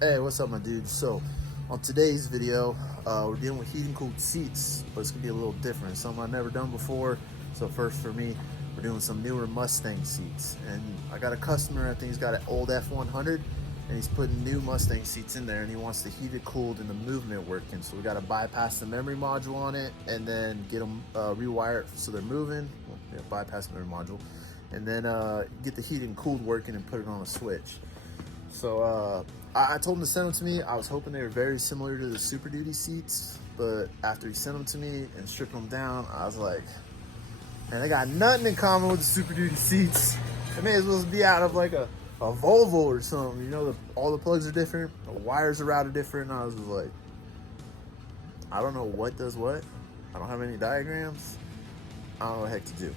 Hey, what's up, my dude? So, on today's video, we're dealing with heat and cooled seats, but it's gonna be a little different. Something I've never done before. So first for me, we're doing some newer Mustang seats. And I got a customer, I think he's got an old F100, and he's putting new Mustang seats in there, and he wants the heated, cooled, and the movement working. So we got to bypass the memory module on it, and then get them rewired so they're moving. Well, yeah, bypass the memory module, and then get the heat and cooled working and put it on a switch. So I told him to send them to me. I was hoping they were very similar to the Super Duty seats, but after he sent them to me and stripped them down, I was like, man, they got nothing in common with the Super Duty seats. They may as well be out of like a Volvo or something. You know, all the plugs are different, the wires are routed different, and I was just like, I don't know what does what. I don't have any diagrams. I don't know what the heck to do.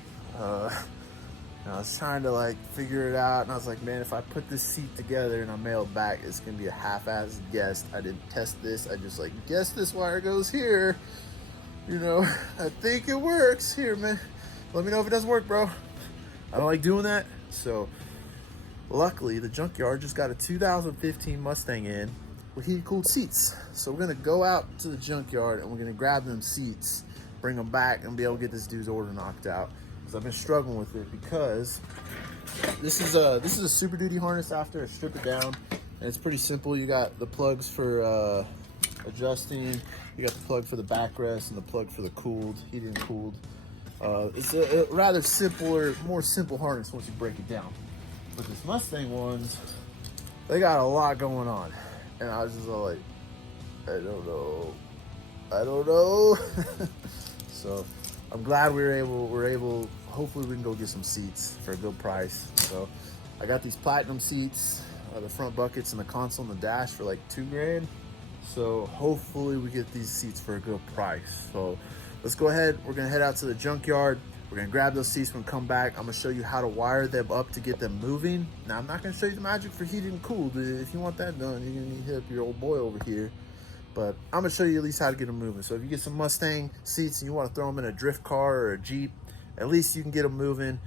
And I was trying to like figure it out, and I was like, man, if I put this seat together and I mail it back, it's gonna be a half-assed guess. I didn't test this. I just like, guess this wire goes here. You know, I think it works. Here, man, let me know if it doesn't work, bro. I don't like doing that. So luckily, the junkyard just got a 2015 Mustang in with heated cooled seats. So we're gonna go out to the junkyard and we're gonna grab them seats, bring them back, and be able to get this dude's order knocked out. I've been struggling with it because this is a Super Duty harness. After I strip it down, and it's pretty simple. You got the plugs for adjusting, you got the plug for the backrest, and the plug for the cooled, heated and cooled. It's a rather simpler, more simple harness once you break it down. But this Mustang ones, they got a lot going on, and I was just all like, I don't know. So I'm glad we're able, hopefully we can go get some seats for a good price. So I got these platinum seats, the front buckets and the console and the dash for like $2 grand. So hopefully we get these seats for a good price. So let's go ahead. We're gonna head out to the junkyard. We're gonna grab those seats when we come back. I'm gonna show you how to wire them up to get them moving. Now I'm not gonna show you the magic for heated and cooled. If you want that done, you're gonna need to hit up your old boy over here. But I'm gonna show you at least how to get them moving. So if you get some Mustang seats and you want to throw them in a drift car or a Jeep, at least you can get them moving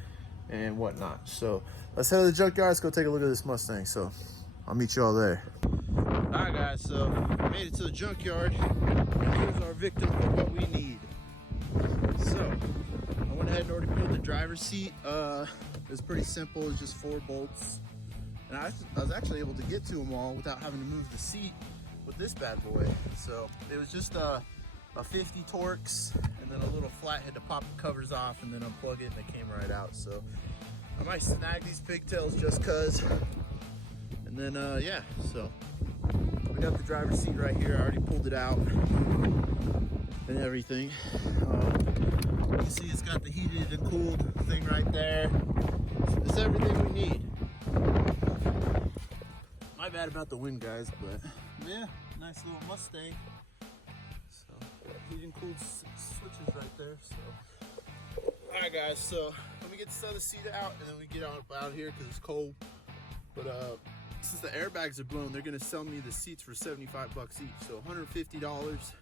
and whatnot. So let's head to the junkyard. Let's go take a look at this Mustang. So I'll meet you all there. All right, guys. So we made it to the junkyard. And here's our victim for what we need. So I went ahead and already pulled the driver's seat. It's pretty simple. It's just 4 bolts, and I was actually able to get to them all without having to move the seat with this bad boy. So it was just a 50 Torx and then a little flathead to pop the covers off and then unplug it, and it came right out. So I might snag these pigtails just cause. And then yeah, so we got the driver's seat right here. I already pulled it out and everything. You can see it's got the heated and cooled thing right there. It's everything we need. My bad about the wind, guys, but yeah, nice little Mustang. So heated and cooled switches right there. So all right, guys, so let me get this other seat out and then we get out here because it's cold. But since the airbags are blown, they're gonna sell me the seats for $75 each, so $150.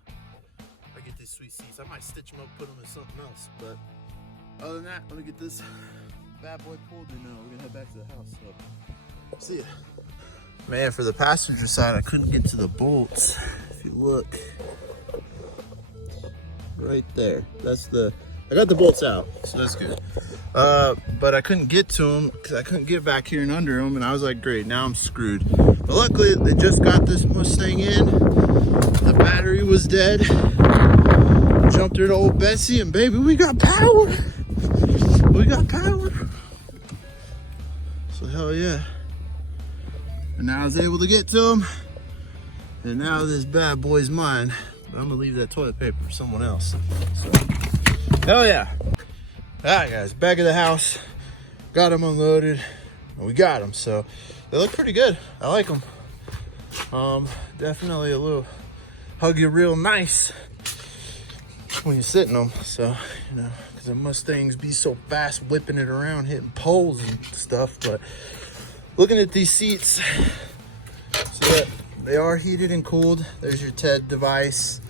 I get these sweet seats. I might stitch them up, put them in something else, but other than that, let me get this bad boy pulled and we're gonna head back to the house. So see ya. Man, for the passenger side, I couldn't get to the bolts. If you look right there, I got the bolts out, so that's good. But I couldn't get to them because I couldn't get back here and under them, and I was like, great, now I'm screwed. But luckily, they just got this Mustang in. The battery was dead. Jumped her to old Bessie, and baby, we got power. We got power. So hell yeah. And now I was able to get to him, and now this bad boy's mine. But I'm gonna leave that toilet paper for someone else. So, hell yeah. All right, guys, back at the house. Got them unloaded, and we got them. So they look pretty good. I like them. Definitely a little hug you real nice when you're sitting them. So, you know, because the Mustangs be so fast whipping it around, hitting poles and stuff. But looking at these seats, so that they are heated and cooled. There's your TED device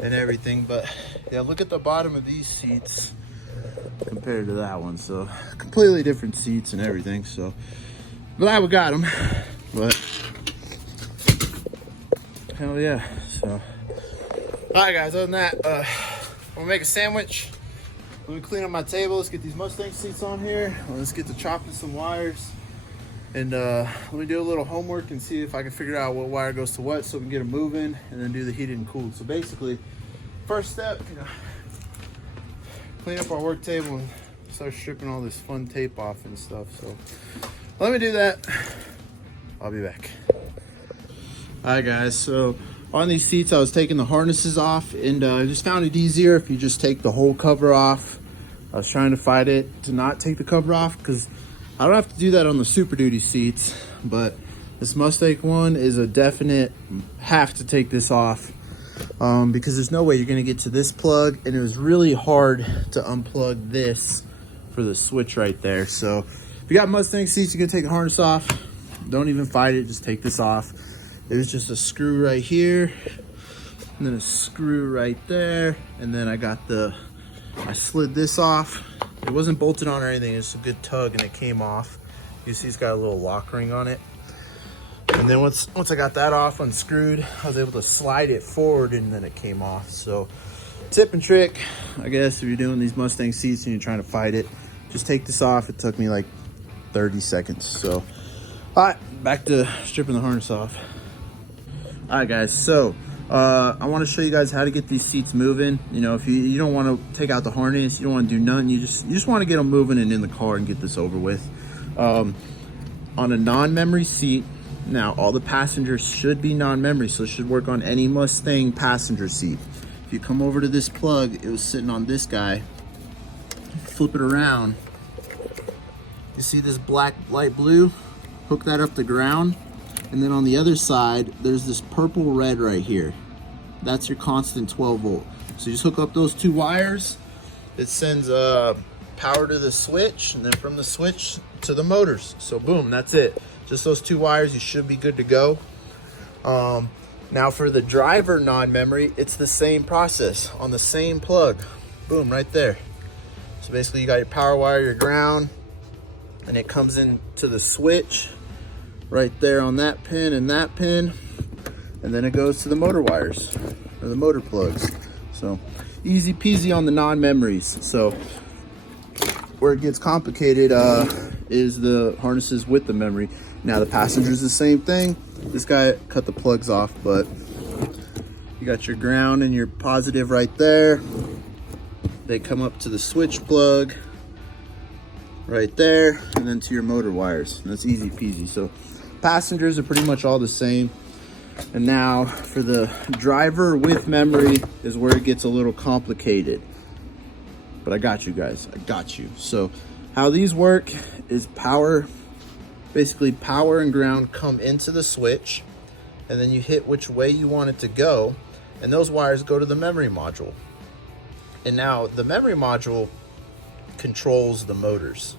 and everything, but yeah, look at the bottom of these seats compared to that one. So completely different seats and everything. So glad we got them, but hell yeah. So, all right, guys. Other than that, I'm gonna make a sandwich. Let me clean up my table. Let's get these Mustang seats on here. Let's get to chopping some wires. And let me do a little homework and see if I can figure out what wire goes to what so we can get them moving and then do the heated and cooled. So basically, first step, clean up our work table and start stripping all this fun tape off and stuff. So let me do that. I'll be back. All right, guys. So on these seats, I was taking the harnesses off, and I just found it easier if you just take the whole cover off. I was trying to fight it to not take the cover off because I don't have to do that on the Super Duty seats, but this Mustang one is a definite have to take this off because there's no way you're gonna get to this plug, and it was really hard to unplug this for the switch right there. So if you got Mustang seats, you're gonna take the harness off. Don't even fight it, just take this off. There's just a screw right here, and then a screw right there, and then I slid this off. It wasn't bolted on or anything, it's a good tug and it came off. You see it's got a little lock ring on it. And then once I got that off, unscrewed, I was able to slide it forward and then it came off. So tip and trick, I guess, if you're doing these Mustang seats and you're trying to fight it, just take this off. It took me like 30 seconds. So, all right, back to stripping the harness off. All right, guys, so I want to show you guys how to get these seats moving. You know, if you don't want to take out the harness, you don't want to do nothing, you just want to get them moving and in the car and get this over with. On a non-memory seat, now all the passengers should be non-memory, so it should work on any Mustang passenger seat. If you come over to this plug, it was sitting on this guy, flip it around, you see this black light blue, hook that up the ground. And then on the other side, there's this purple red right here. That's your constant 12 volt. So you just hook up those two wires. It sends power to the switch, and then from the switch to the motors. So boom, that's it. Just those two wires, you should be good to go. Now for the driver non-memory, it's the same process on the same plug. Boom, right there. So basically you got your power wire, your ground, and it comes into the switch right there on that pin and that pin, and then it goes to the motor wires or the motor plugs. So easy peasy on the non-memories. So where it gets complicated is the harnesses with the memory. Now the passenger's the same thing. This guy cut the plugs off, but you got your ground and your positive right there. They come up to the switch plug right there, and then to your motor wires. And that's easy peasy. So passengers are pretty much all the same. And now for the driver with memory is where it gets a little complicated. But I got you guys, I got you. So how these work is basically power and ground come into the switch, and then you hit which way you want it to go, and those wires go to the memory module. And now the memory module controls the motors.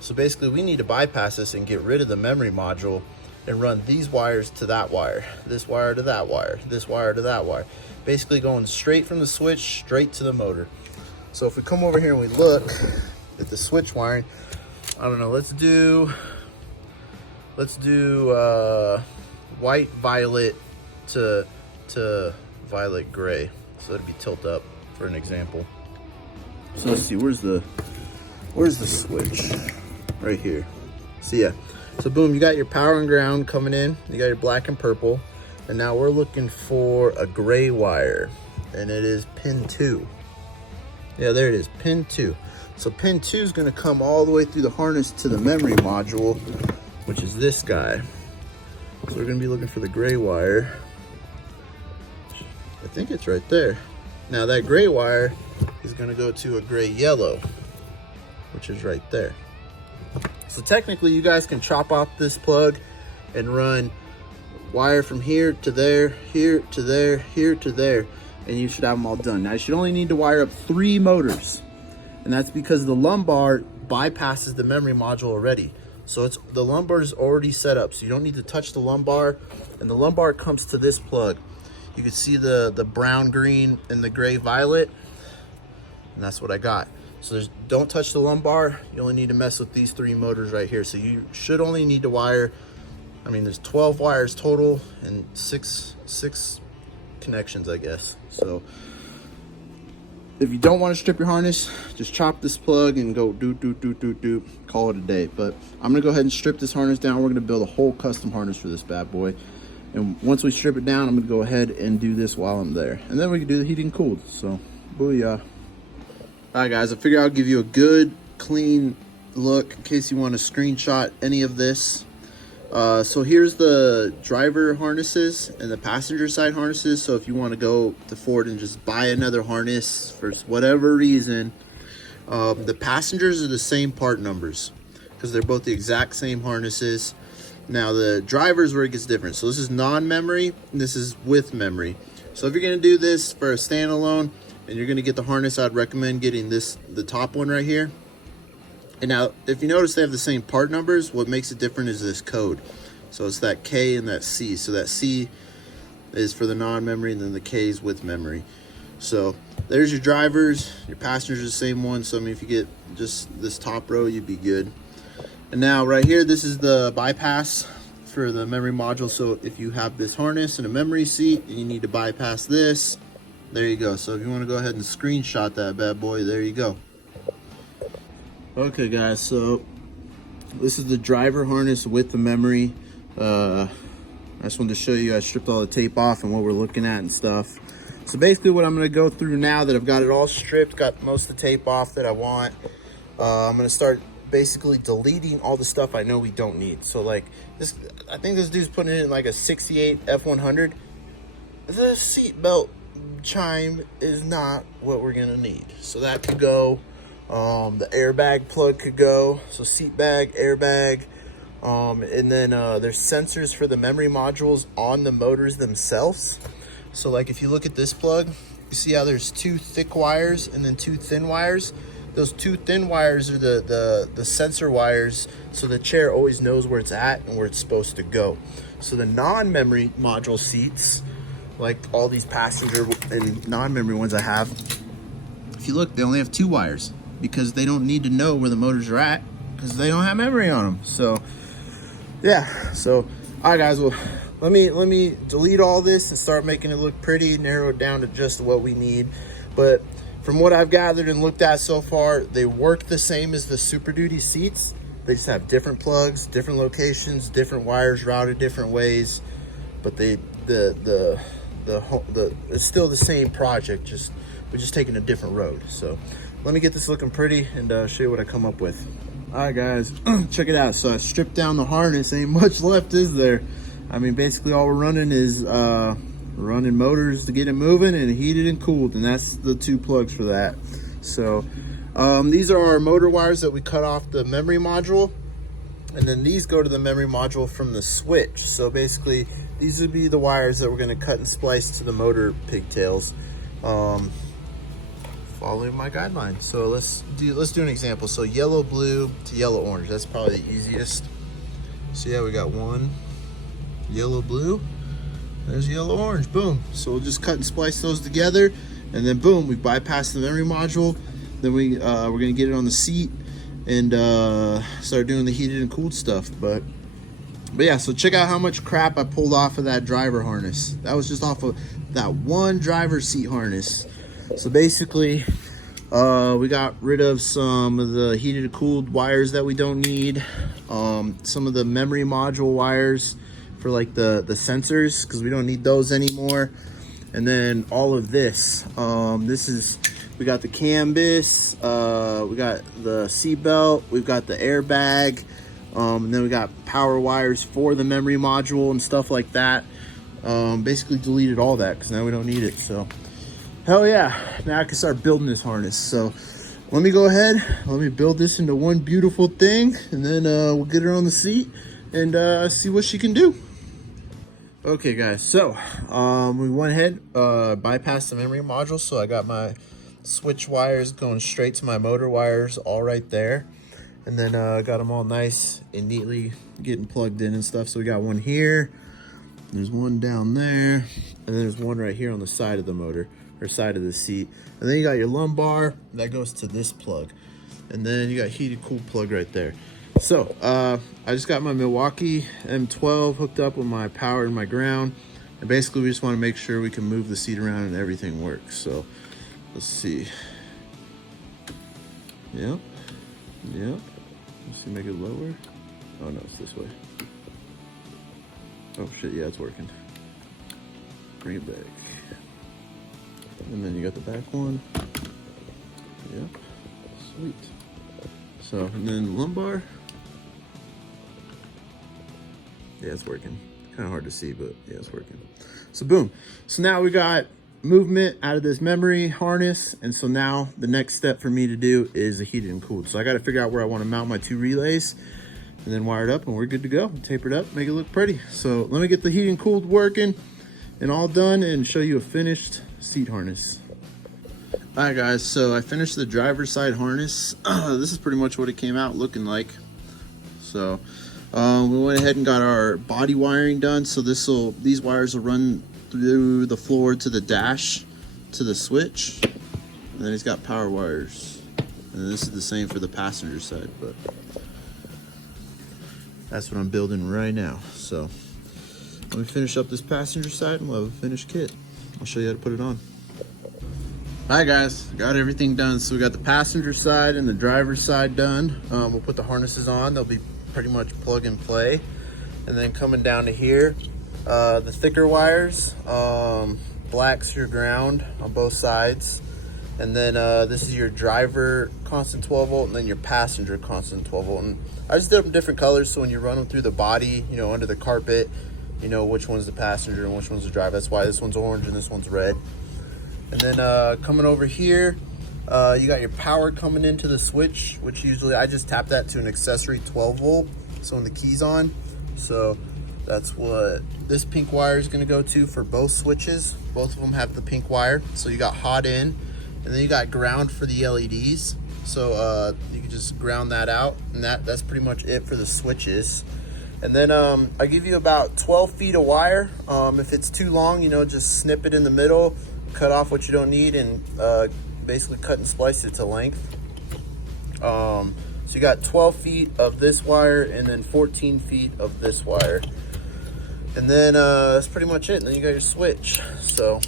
So basically we need to bypass this and get rid of the memory module and run these wires to that wire, this wire to that wire, this wire to that wire. Basically going straight from the switch straight to the motor. So if we come over here and we look at the switch wiring, I don't know, let's do white violet to violet gray. So it'd be tilt up for an example. So let's see, where's the switch? Right here. So yeah, so boom, you got your power and ground coming in, you got your black and purple, and now we're looking for a gray wire, and it is pin 2. Yeah, there it is, pin 2. So pin 2 is going to come all the way through the harness to the memory module, which is this guy. So we're going to be looking for the gray wire. I think it's right there. Now that gray wire is going to go to a gray yellow, which is right there. So technically you guys can chop off this plug and run wire from here to there, here to there, here to there, and you should have them all done. Now you should only need to wire up 3 motors, and that's because the lumbar bypasses the memory module already. So the lumbar is already set up, so you don't need to touch the lumbar, and the lumbar comes to this plug. You can see the brown, green, and the gray violet, and that's what I got. So don't touch the lumbar. You only need to mess with these 3 motors right here. So you should only need to wire I mean, there's 12 wires total and six connections, I guess. So if you don't want to strip your harness, just chop this plug and go do, call it a day. But I'm gonna go ahead and strip this harness down. We're gonna build a whole custom harness for this bad boy. And once we strip it down, I'm gonna go ahead and do this while I'm there. And then we can do the heated and cooled, so booyah. All right guys, I figure I'll give you a good, clean look in case you want to screenshot any of this. So here's the driver harnesses and the passenger side harnesses. So if you want to go to Ford and just buy another harness for whatever reason, the passengers are the same part numbers because they're both the exact same harnesses. Now the drivers where it gets different. So this is non-memory and this is with memory. So if you're going to do this for a standalone and you're going to get the harness, I'd recommend getting the top one right here. And now, if you notice they have the same part numbers, what makes it different is this code. So it's that K and that C. So that C is for the non-memory and then the K is with memory. So there's your drivers, your passengers are the same one. So I mean, if you get just this top row, you'd be good. And now right here, this is the bypass for the memory module. So if you have this harness and a memory seat and you need to bypass this, there you go. So if you want to go ahead and screenshot that bad boy, there you go. Okay guys, so this is the driver harness with the memory. I just wanted to show you, I stripped all the tape off and what we're looking at and stuff. So basically what I'm gonna go through now that I've got it all stripped, got most of the tape off that I want, I'm gonna start basically deleting all the stuff I know we don't need. So like this, I think this dude's putting in like a 68 F100. The seat belt chime is not what we're gonna need. So that could go. The airbag plug could go, so seat bag, airbag, and then there's sensors for the memory modules on the motors themselves. So like if you look at this plug, you see how there's two thick wires and then two thin wires. Those two thin wires are the sensor wires, so the chair always knows where it's at and where it's supposed to go. So the non-memory module seats, like all these passenger and non-memory ones I have, if you look, they only have two wires, because they don't need to know where the motors are at because they don't have memory on them. So yeah, so all right guys, well let me delete all this and start making it look pretty, narrow it down to just what we need. But from what I've gathered and looked at so far, they work the same as the Super Duty seats. They just have different plugs, different locations, different wires routed different ways, but it's still the same project, we're just taking a different road. So let me get this looking pretty and show you what I come up with. All right guys, check it out. So I stripped down the harness, ain't much left, is there? I mean, basically all we're running is running motors to get it moving and heated and cooled, and that's the two plugs for that. So these are our motor wires that we cut off the memory module, and then these go to the memory module from the switch. So basically these would be the wires that we're going to cut and splice to the motor pigtails, following my guidelines. So let's do an example. So yellow blue to yellow orange, that's probably the easiest. So yeah, we got one yellow blue, there's yellow orange, boom. So we'll just cut and splice those together, and then boom, we bypass the memory module. Then we're gonna get it on the seat and start doing the heated and cooled stuff. But yeah, so check out how much crap I pulled off of that driver harness. That was just off of that one driver seat harness. So basically we got rid of some of the heated and cooled wires that we don't need, some of the memory module wires for like the sensors, because we don't need those anymore. And then all of this, we got the canvas, we got the seat belt, we've got the airbag, and then we got power wires for the memory module and stuff like that. Basically deleted all that because now we don't need it. So hell yeah, now I can start building this harness. So let me go ahead, let me build this into one beautiful thing, and then we'll get her on the seat and see what she can do. Okay guys, so we went ahead, bypassed the memory module. So I got my switch wires going straight to my motor wires all right there, and then got them all nice and neatly getting plugged in and stuff. So we got one here, there's one down there, and then there's one right here on the side of the motor, or side of the seat. And then you got your lumbar, that goes to this plug, and then you got heated cool plug right there. So I just got my Milwaukee M12 hooked up with my power and my ground, and basically we just want to make sure we can move the seat around and everything works. So let's see. Yep. Let's see, make it lower. Oh no, it's this way. Oh shit, yeah, it's working. Bring it back. And then you got the back one. Yep, sweet. So, and then lumbar. Yeah, it's working. Kind of hard to see, but yeah, it's working. So boom. So now we got movement out of this memory harness. And so now the next step for me to do is the heated and cooled. So I got to figure out where I want to mount my 2 relays and then wire it up, and we're good to go. Taper it up, make it look pretty. So let me get the heated and cooled working and all done and show you a finished seat harness. All right guys, so I finished the driver's side harness. This is pretty much what it came out looking like. So we went ahead and got our body wiring done. So these wires will run through the floor to the dash to the switch, and then he's got power wires, and this is the same for the passenger side, but that's what I'm building right now. So let me finish up this passenger side and we'll have a finished kit. I'll show you how to put it on. All right guys, got everything done. So we got the passenger side and the driver's side done. We'll put the harnesses on. They'll be pretty much plug and play. And then coming down to here, the thicker wires, black's your ground on both sides. And then this is your driver constant 12 volt, and then your passenger constant 12 volt. And I just did them different colors, so when you run them through the body, you know, under the carpet, you know which one's the passenger and which one's the driver. That's why this one's orange and this one's red. And then coming over here, you got your power coming into the switch, which usually I just tap that to an accessory 12 volt. So when the key's on, so that's what this pink wire is going to go to for both switches. Both of them have the pink wire. So you got hot in, and then you got ground for the LEDs. So you can just ground that out, and that's pretty much it for the switches. And then I give you about 12 feet of wire. If it's too long, you know, just snip it in the middle, cut off what you don't need, and basically cut and splice it to length. So you got 12 feet of this wire and then 14 feet of this wire. And then that's pretty much it. And then you got your switch. So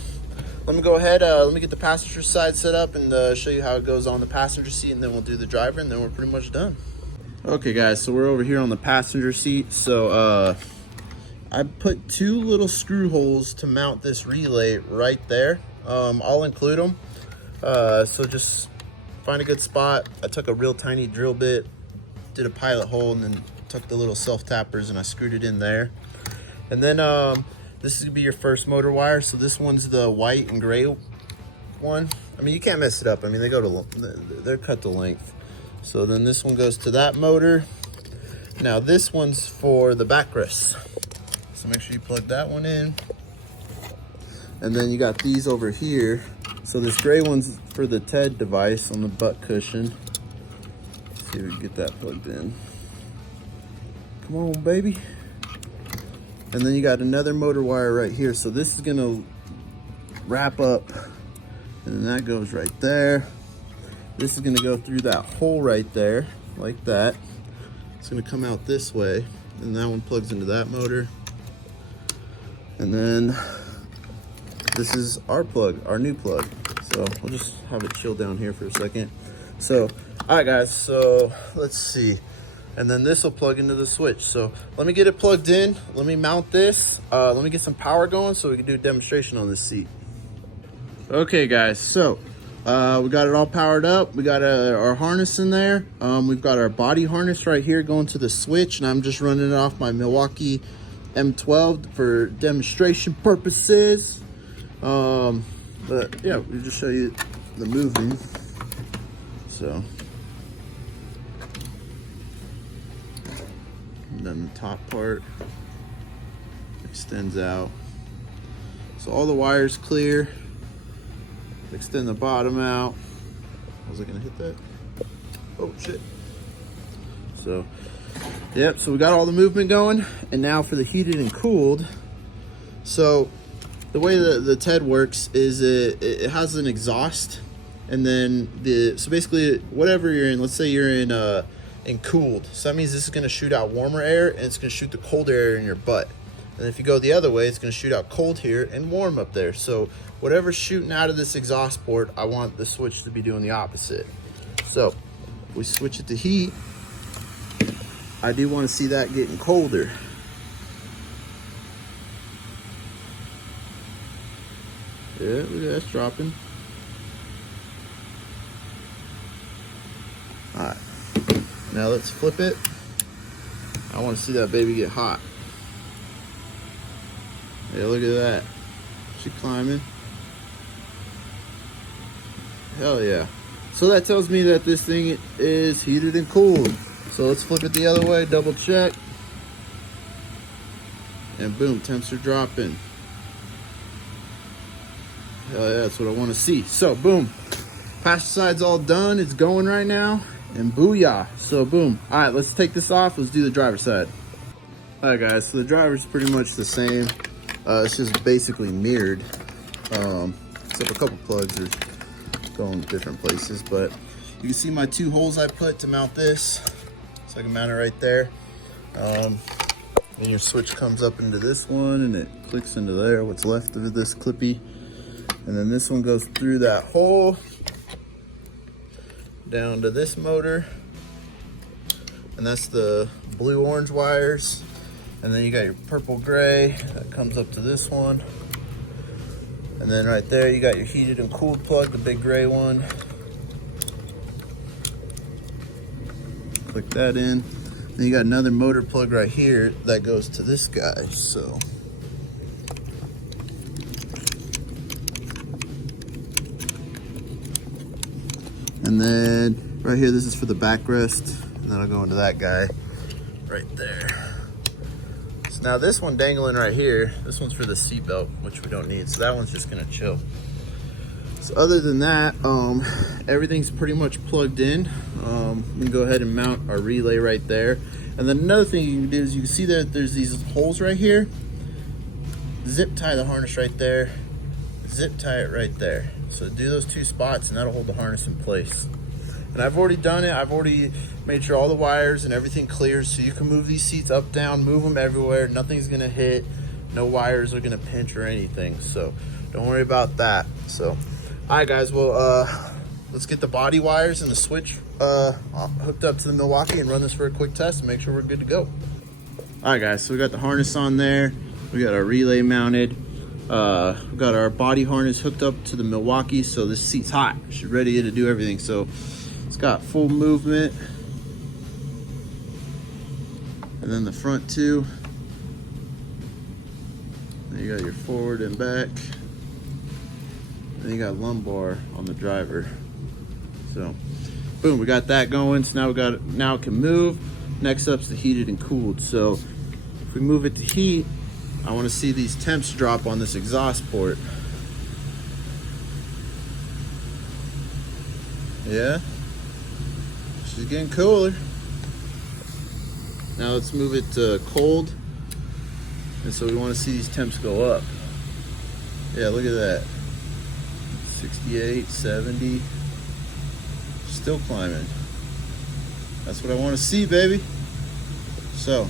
let me go ahead, let me get the passenger side set up and show you how it goes on the passenger seat, and then we'll do the driver, and then we're pretty much done. Okay guys, so we're over here on the passenger seat. So I put 2 little screw holes to mount this relay right there. I'll include them. So just find a good spot. I took a real tiny drill bit, did a pilot hole, and then took the little self tappers and I screwed it in there. And then this is gonna be your first motor wire. So this one's the white and gray one. I mean, you can't mess it up. I mean, they're cut to length. So then this one goes to that motor. Now this one's for the backrest. So make sure you plug that one in. And then you got these over here. So this gray one's for the TED device on the butt cushion. Let's see if we can get that plugged in. Come on, baby. And then you got another motor wire right here. So this is gonna wrap up, and then that goes right there. This is gonna go through that hole right there, like that. It's gonna come out this way, and that one plugs into that motor. And then this is our plug, our new plug. So we'll just have it chill down here for a second. So, all right guys, so let's see. And then this will plug into the switch. So let me get it plugged in. Let me mount this. Let me get some power going so we can do a demonstration on this seat. Okay guys, so we got it all powered up. We got our harness in there. We've got our body harness right here going to the switch, and I'm just running it off my Milwaukee M12 for demonstration purposes. But yeah, we'll just show you the moving. So, and then the top part extends out. So all the wires clear. Extend the bottom out. Was I gonna hit that? Oh shit. So, yep, so we got all the movement going, and now for the heated and cooled. So the way the TED works is it has an exhaust, and then so basically whatever you're in, let's say you're in and cooled. So that means this is gonna shoot out warmer air and it's gonna shoot the colder air in your butt. And if you go the other way, it's gonna shoot out cold here and warm up there. So whatever's shooting out of this exhaust port, I want the switch to be doing the opposite. So we switch it to heat. I do want to see that getting colder. Yeah, look at that, that's dropping. All right, now let's flip it. I want to see that baby get hot. Yeah, look at that. She's climbing. Hell yeah. So that tells me that this thing is heated and cooled. So let's flip it the other way, double check. And boom, temps are dropping. Hell yeah, that's what I want to see. So boom, passenger side's all done. It's going right now. And booyah. So boom. All right, let's take this off. Let's do the driver's side. All right guys, so the driver's pretty much the same. It's just basically mirrored. Except a couple plugs are going different places, but you can see my 2 holes I put to mount this. So I can mount it right there. And your switch comes up into this one and it clicks into there, what's left of this clippy. And then this one goes through that hole down to this motor. And that's the blue-orange wires. And then you got your purple-gray that comes up to this one. And then right there you got your heated and cooled plug, the big gray one. Click that in. Then you got another motor plug right here that goes to this guy. So and then right here, this is for the backrest, and then I'll go into that guy right there. So now this one dangling right here, this one's for the seat belt, which we don't need. So that one's just gonna chill. So other than that, everything's pretty much plugged in. We can go ahead and mount our relay right there. And then another thing you can do is you can see that there's these holes right here. Zip tie the harness right there. Zip tie it right there. So do those 2 spots and that'll hold the harness in place. And I've already done it. I've already made sure all the wires and everything clears, so you can move these seats up, down, move them everywhere. Nothing's gonna hit. No wires are gonna pinch or anything. So don't worry about that. So, all right guys, well, let's get the body wires and the switch hooked up to the Milwaukee and run this for a quick test and make sure we're good to go. All right guys, so we got the harness on there. We got our relay mounted. We got our body harness hooked up to the Milwaukee, so this seat's hot. She's ready to do everything. So it's got full movement. And then the front 2. Then you got your forward and back. Then you got lumbar on the driver. So boom, we got that going. So now it can move. Next up's the heated and cooled. So if we move it to heat, I want to see these temps drop on this exhaust port. Yeah, she's getting cooler. Now let's move it to cold. And so we want to see these temps go up. Yeah, look at that. 68, 70. Still climbing. That's what I want to see, baby. So,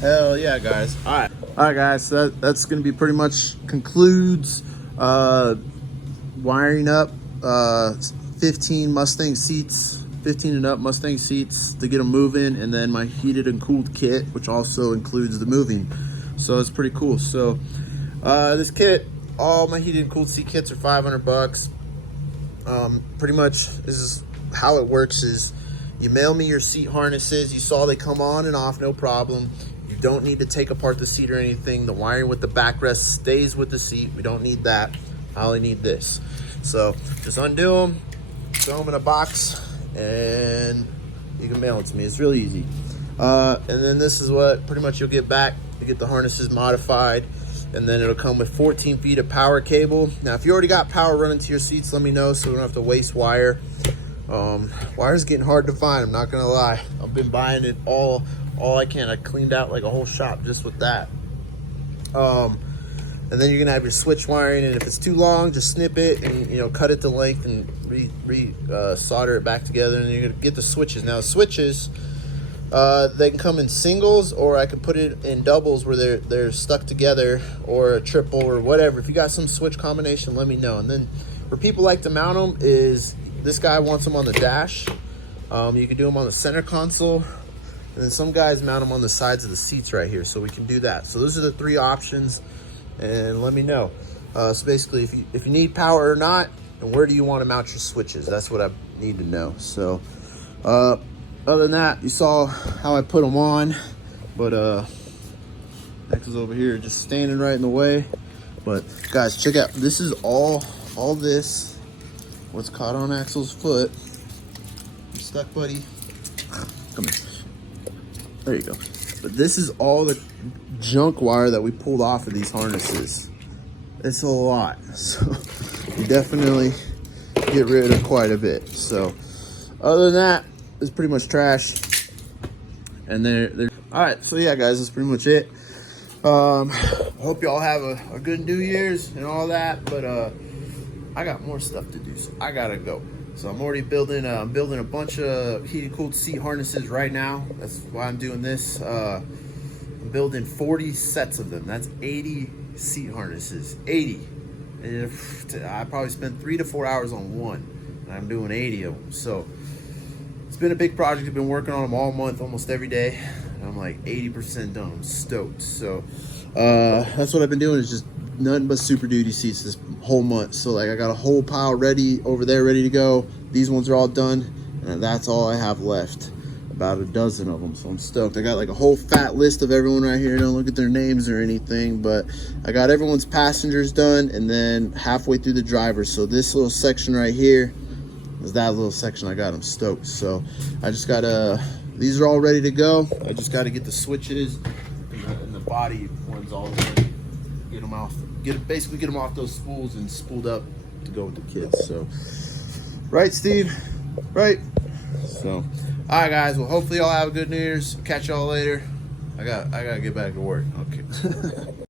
hell yeah, guys. All right guys, so that's gonna be pretty much concludes wiring up 15 Mustang seats, 15 and up Mustang seats to get them moving, and then my heated and cooled kit, which also includes the moving. So it's pretty cool. So this kit, all my heated and cooled seat kits are 500 bucks. Pretty much this is how it works is you mail me your seat harnesses. You saw they come on and off, no problem. You don't need to take apart the seat or anything. The wiring with the backrest stays with the seat. We don't need that. I only need this. So just undo them, throw them in a box, and you can mail it to me. It's really easy. And then this is what pretty much you'll get back. You get the harnesses modified, and then it'll come with 14 feet of power cable. Now, if you already got power running to your seats, let me know so we don't have to waste wire. Wire's getting hard to find, I'm not gonna lie. I've been buying it all I can. I cleaned out like a whole shop just with that. And then you're gonna have your switch wiring, and if it's too long, just snip it and, you know, cut it to length and solder it back together, and you're gonna get the switches. Now switches, they can come in singles, or I can put it in doubles where they're stuck together, or a triple or whatever. If you got some switch combination, let me know. And then where people like to mount them is, this guy wants them on the dash. You can do them on the center console, and then some guys mount them on the sides of the seats right here, so we can do that. So those are the 3 options, and let me know. So basically, if you need power or not, and where do you want to mount your switches? That's what I need to know. So other than that, you saw how I put them on, but X is over here just standing right in the way. But guys, check out, this is all this, what's caught on Axel's foot. You stuck, buddy? Come here. There you go. But this is all the junk wire that we pulled off of these harnesses. It's a lot, so you definitely get rid of quite a bit. So other than that, it's pretty much trash. And they're all right. So yeah, guys, that's pretty much it. I hope y'all have a good New Year's and all that, but I got more stuff to do, so I gotta go. So I'm already building a bunch of heated cooled seat harnesses right now. That's why I'm doing this. I'm building 40 sets of them. That's 80 seat harnesses, 80. And I probably spent 3 to 4 hours on one, and I'm doing 80 of them. So it's been a big project. I've been working on them all month, almost every day. And I'm like 80% done. I'm stoked. So that's what I've been doing, is just nothing but Super Duty seats this whole month. So like, I got a whole pile ready over there, ready to go. These ones are all done, and that's all I have left. About a dozen of them, so I'm stoked. I got like a whole fat list of everyone right here. Don't look at their names or anything, but I got everyone's passengers done, and then halfway through the drivers. So this little section right here is that little section. I got them stoked. So I just gotta, these are all ready to go. I just got to get the switches and the body ones all ready. Get them off, basically get them off those spools and spooled up to go with the kids. So right, Steve? Right? So all right, guys, well, hopefully y'all have a good New Year's. Catch y'all later. I gotta get back to work. Okay.